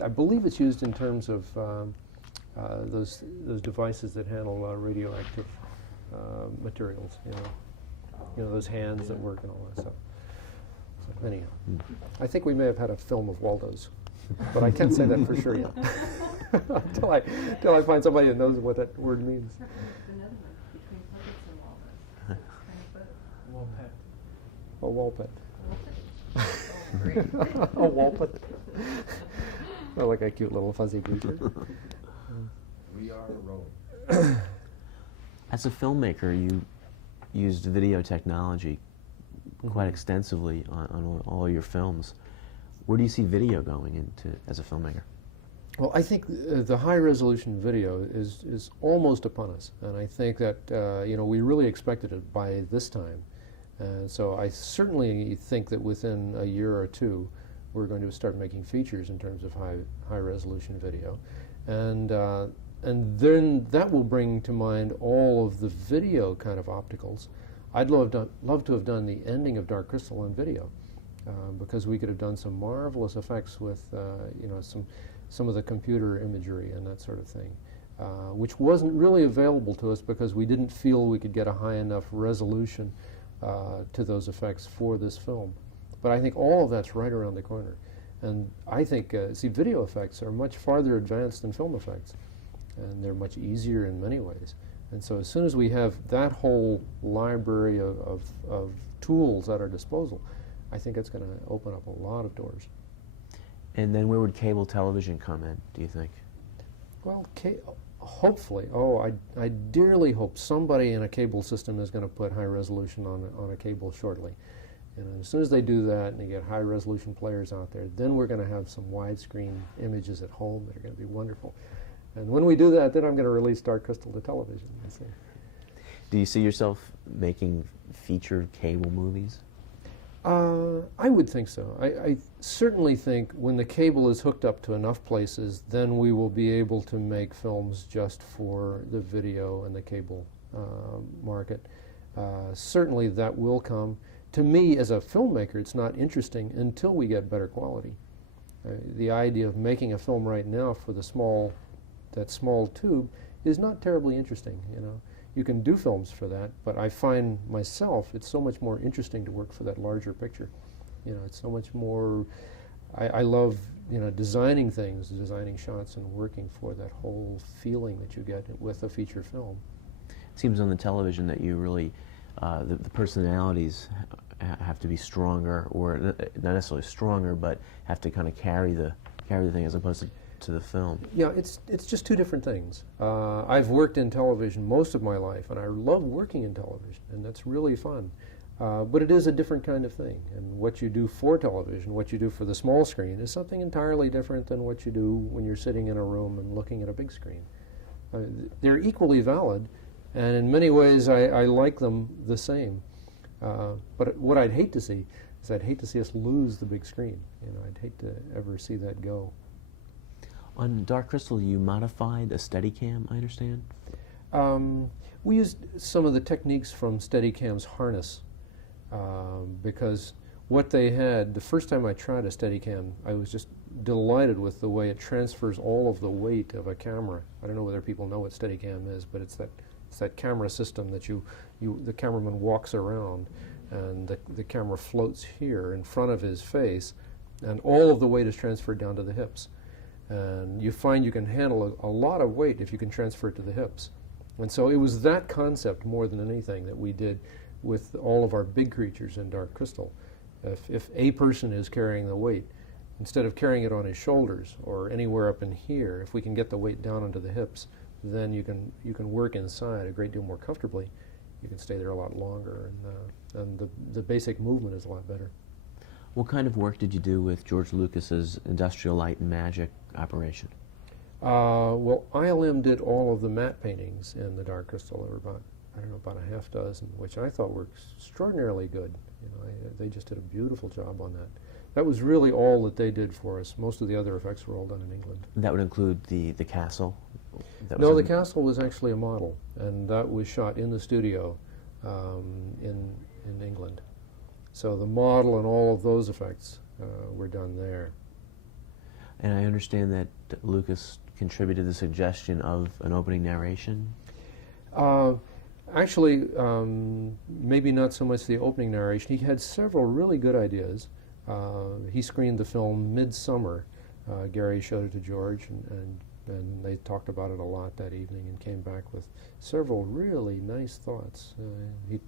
I believe it's used in terms of those devices that handle radioactive materials. Those hands that work and all that stuff. So anyhow, I think we may have had a film of Waldo's, but I can't say that for sure yet. Until I find somebody that knows what that word means. Another one between Puppets and Waldo's. A Walpet. Walpet? A Walpet. I like a cute little fuzzy creature. We are Rome. As a filmmaker, you used video technology quite extensively on all your films. Where do you see video going into as a filmmaker? Well, I think the high-resolution video is almost upon us, and I think that we really expected it by this time. And so I certainly think that within a year or two, we're going to start making features in terms of high-resolution video, and then that will bring to mind all of the video kind of opticals. I'd love to have done the ending of Dark Crystal on video, because we could have done some marvelous effects with some of the computer imagery and that sort of thing, which wasn't really available to us because we didn't feel we could get a high enough resolution to those effects for this film. But I think all of that's right around the corner. And I think, video effects are much farther advanced than film effects, and they're much easier in many ways. And so as soon as we have that whole library of tools at our disposal, I think it's going to open up a lot of doors. And then where would cable television come in, do you think? Well, hopefully. I dearly hope somebody in a cable system is going to put high resolution on a cable shortly. As soon as they do that and they get high resolution players out there, then we're going to have some widescreen images at home that are going to be wonderful. And when we do that, then I'm going to release Dark Crystal to television. Do you see yourself making feature cable movies? I would think so. I certainly think when the cable is hooked up to enough places, then we will be able to make films just for the video and the cable market. Certainly that will come. To me, as a filmmaker, it's not interesting until we get better quality. The idea of making a film right now for that small tube is not terribly interesting. You can do films for that, but I find myself it's so much more interesting to work for that larger picture. It's so much more. I love designing things, designing shots, and working for that whole feeling that you get with a feature film. It seems on the television that you really the personalities have to be stronger, or not necessarily stronger, but have to kind of carry the thing as opposed to the film. Yeah, it's just two different things. I've worked in television most of my life, and I love working in television, and that's really fun. But it is a different kind of thing, and what you do for television, what you do for the small screen, is something entirely different than what you do when you're sitting in a room and looking at a big screen. They're equally valid, and in many ways I like them the same. But what I'd hate to see is I'd hate to see us lose the big screen. I'd hate to ever see that go. On Dark Crystal, you modified a Steadicam, I understand? We used some of the techniques from Steadicam's harness because what they had, the first time I tried a Steadicam, I was just delighted with the way it transfers all of the weight of a camera. I don't know whether people know what Steadicam is, but it's that camera system that the cameraman walks around, and the camera floats here in front of his face, and all of the weight is transferred down to the hips. And you find you can handle a lot of weight if you can transfer it to the hips. And so it was that concept more than anything that we did with all of our big creatures in Dark Crystal. If a person is carrying the weight, instead of carrying it on his shoulders or anywhere up in here, if we can get the weight down onto the hips, then you can work inside a great deal more comfortably. You can stay there a lot longer, and the basic movement is a lot better. What kind of work did you do with George Lucas's Industrial Light and Magic operation? Well, ILM did all of the matte paintings in the Dark Crystal. There were about a half dozen, which I thought were extraordinarily good. They just did a beautiful job on that. That was really all that they did for us. Most of the other effects were all done in England. That would include the castle? No, the castle was actually a model, and that was shot in the studio in England. So the model and all of those effects were done there. And I understand that Lucas contributed the suggestion of an opening narration. Actually, maybe not so much the opening narration. He had several really good ideas. He screened the film Midsummer. Gary showed it to George, and they talked about it a lot that evening and came back with several really nice thoughts.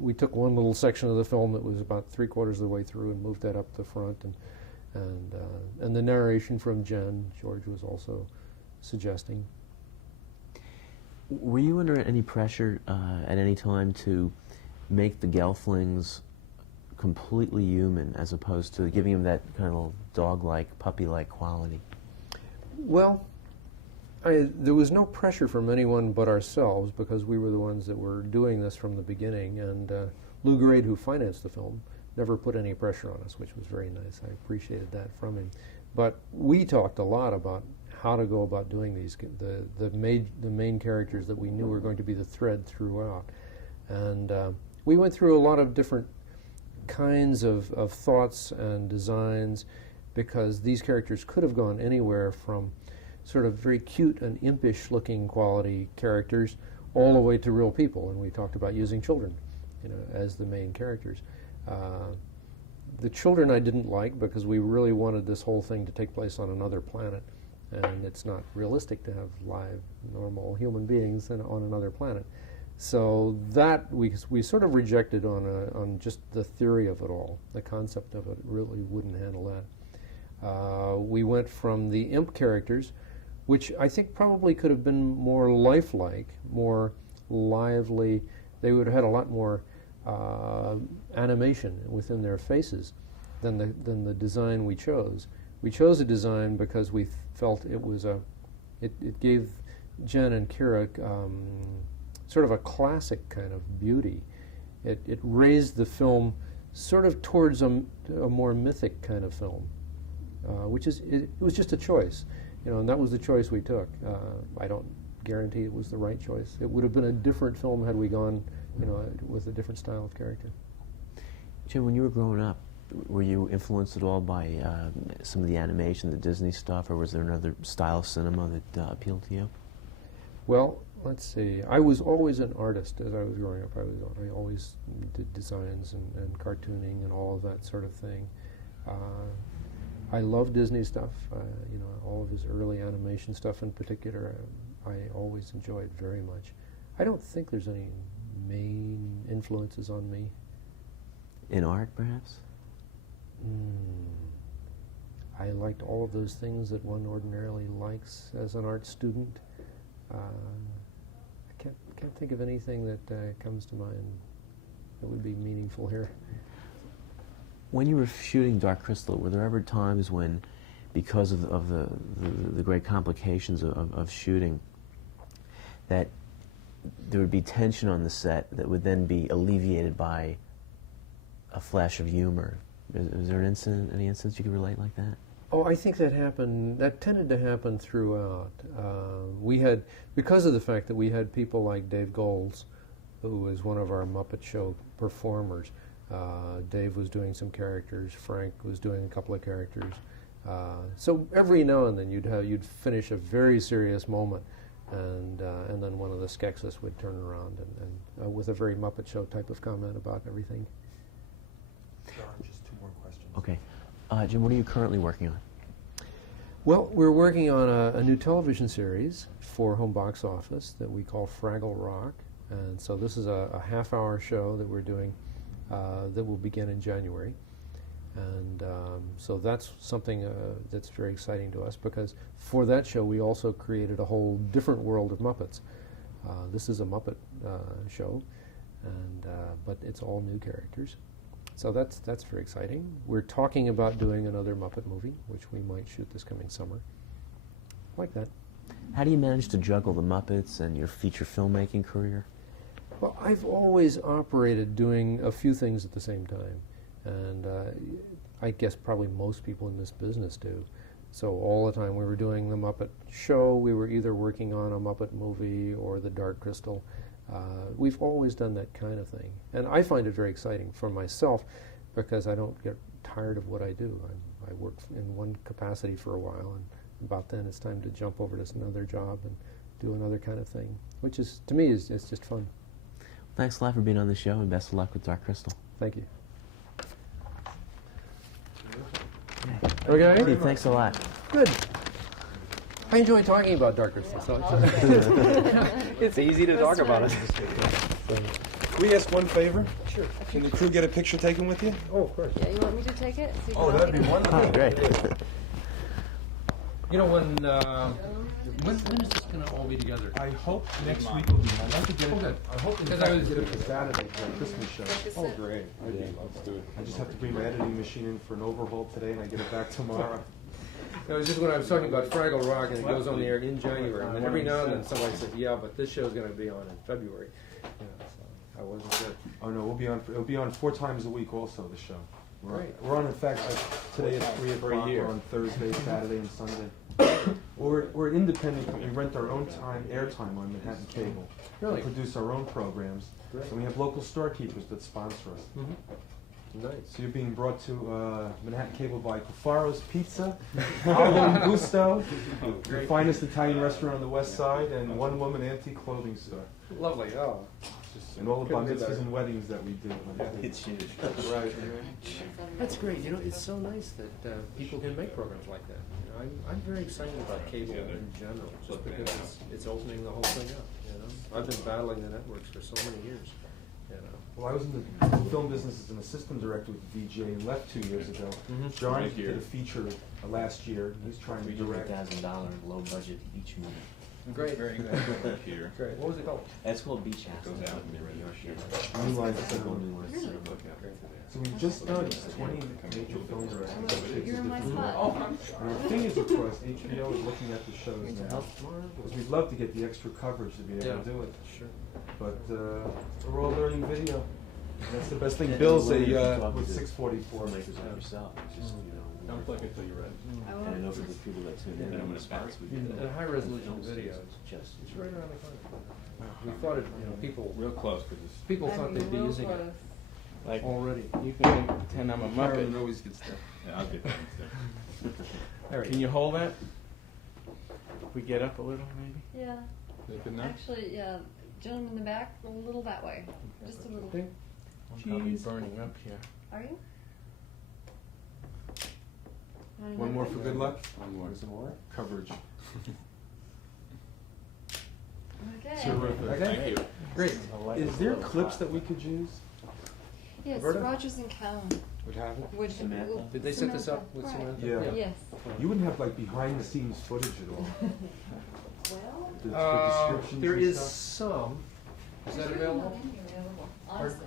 We took one little section of the film that was about 3/4 of the way through and moved that up the front, and the narration from Jen, George was also suggesting. Were you under any pressure at any time to make the Gelflings completely human as opposed to giving them that kind of dog-like, puppy-like quality? Well, there was no pressure from anyone but ourselves because we were the ones that were doing this from the beginning, and Lou Grade, who financed the film, never put any pressure on us, which was very nice. I appreciated that from him. But we talked a lot about how to go about doing these, the main characters that we knew were going to be the thread throughout. And we went through a lot of different kinds of thoughts and designs because these characters could have gone anywhere from sort of very cute and impish looking quality characters all the way to real people, and we talked about using children, as the main characters. The children I didn't like because we really wanted this whole thing to take place on another planet, and it's not realistic to have live, normal human beings on another planet. So that we sort of rejected on just the theory of it all. The concept of it really wouldn't handle that. We went from the imp characters, which I think probably could have been more lifelike, more lively. They would have had a lot more animation within their faces than the design we chose. We chose a design because we felt it was it gave Jen and Kira sort of a classic kind of beauty. It raised the film sort of towards a more mythic kind of film, which is it was just a choice, and that was the choice we took. I don't guarantee it was the right choice. It would have been a different film had we gone, with a different style of character. Jim, when you were growing up, were you influenced at all by some of the animation, the Disney stuff, or was there another style of cinema that appealed to you? Well, let's see. I was always an artist as I was growing up. I always did designs and cartooning and all of that sort of thing. I love Disney stuff. All of his early animation stuff in particular, I always enjoyed very much. I don't think there's any main influences on me. In art, perhaps? I liked all of those things that one ordinarily likes as an art student. I can't think of anything that comes to mind that would be meaningful here. When you were shooting Dark Crystal, were there ever times when, because of the great complications of shooting, that there would be tension on the set that would then be alleviated by a flash of humor? Is there any instance you could relate like that? Oh, I think that happened. That tended to happen throughout. We had, because of the fact that we had people like Dave Goelz, who was one of our Muppet Show performers. Dave was doing some characters. Frank was doing a couple of characters. So every now and then you'd finish a very serious moment, and then one of the Skeksis would turn around and with a very Muppet Show type of comment about everything. John, just two more questions. Okay. Jim, what are you currently working on? Well, we're working on a new television series for home box office that we call Fraggle Rock. And so this is a half-hour show that we're doing that will begin in January. And so that's something that's very exciting to us because for that show we also created a whole different world of Muppets. This is a Muppet show, but it's all new characters. So that's very exciting. We're talking about doing another Muppet movie, which we might shoot this coming summer. Like that. How do you manage to juggle the Muppets and your feature filmmaking career? Well, I've always operated doing a few things at the same time. And I guess probably most people in this business do. So all the time we were doing the Muppet show, we were either working on a Muppet movie or the Dark Crystal. We've always done that kind of thing. And I find it very exciting for myself because I don't get tired of what I do. I work in one capacity for a while about then it's time to jump over to another job and do another kind of thing, which is, to me, is just fun. Thanks a lot for being on the show, and best of luck with Dark Crystal. Thank you. Okay. Okay. Thanks a lot. Good. I enjoy talking about Dark Crystal. So It's easy to talk about it. Can we ask one favor? Sure. Can the crew get a picture taken with you? Oh, of course. Yeah, you want me to take it? So you Oh, can that'd all be get it? wonderful. Oh, great. You know, when is this going to all be together? I hope next week will be. I'd like to get it. Okay. I hope Because I was- get it for Saturday for the Christmas show. Focus Oh, it. great. Let's do it. I just have to bring my editing machine in for an overhaul today, and I get it back tomorrow. That was just when I was talking about Fraggle Rock, and it goes on the air in January. And every now and then somebody said, "Yeah, but this show's going to be on in February." You know, so I wasn't sure. Oh no, it'll be on 4 times a week also, the show. Great. We're on, in fact, today at 3 For a o'clock, year. we're on Thursday, Saturday, and Sunday. We're an independent company. We rent our own airtime on Manhattan Cable. Really? We produce our own programs. Great. And we have local storekeepers that sponsor us. Nice. So you're being brought to Manhattan Cable by Cufaro's Pizza, Aldo Gusto, the finest Italian restaurant on the west side, and One Woman Antique Clothing Store. Lovely. Oh. And all the bar Couldn't do mitzvahs better. and weddings that we do. It's huge. Right. That's great. You know, it's so nice that people can make programs like that. You know, I'm very excited about cable in general, just because it's opening the whole thing up. You know, I've been battling the networks for so many years. You know. Well, I was in the film business as an assistant director with VJ and left 2 years ago. John Right here. did a feature last year. He's trying to direct. $300,000 low budget each movie. Great. Very good. Here. Great. What was it called? That's called Beach House. Goes That's out what in the New York radio. New Lines That's Cinema. called New Lines Cinema. So we've just done 20 major film directors. You're in my spot. And our fingers are crossed. HBO is looking at the shows now. Because we'd love to get the extra coverage to be able to do it. Sure. But we're all learning video. That's the best thing. And Bill's learning to a talk with to 644. filmmakers like yourself. It's just, you know, Don't click it till you're ready. I and I know will. for the people that tune in, Then I'm gonna response start. would be And high resolution video just it's right around the corner. We thought it, you know, people Real close, because it's. people thought they'd be real using it close. Like, already. you can pretend I'm a Muppet. always gets there. Yeah, I'll get that instead. There we Can you hold that? If we get up a little, maybe? Yeah. Is it good enough? Actually, yeah. Gentleman in the back, a little that way. Just a little. Okay. I'm probably Cheese. burning up here. Are you? One more for good luck. One more. Some more coverage. Okay. Terrific. Thank you. Great. Is there clips that we could use? Yes, Roberta? Rogers and Cowan. Would have it. Would Samantha? Did they set this up with Right. Samantha? Yeah. Yes. You wouldn't have like behind the scenes footage at all. Well. The descriptions There and is stuff. some. Is that there's really available? not any available, honestly.